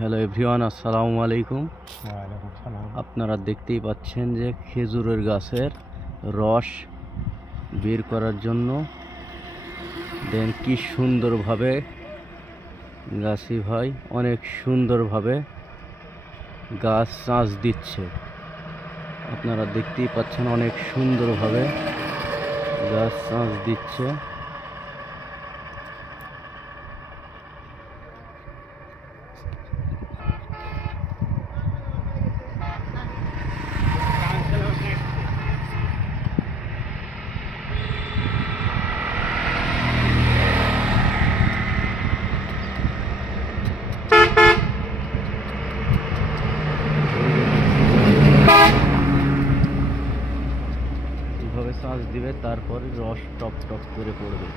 Hello everyone, আসসালামু আলাইকুম। ওয়ালাইকুম সালাম। আপনারা দেখতেই পাচ্ছেন যে খেজুরের গাছের রস বের করার জন্য দেন কি সুন্দরভাবে গাছি ভাই অনেক সুন্দরভাবে গাছ চাষ দিচ্ছে। আপনারা দেখতেই পাচ্ছেন অনেক সুন্দরভাবে গাছ চাষ দিচ্ছে। এইভাবে চাষ দিবে, তারপরে রস টপ টপ করে পড়বে।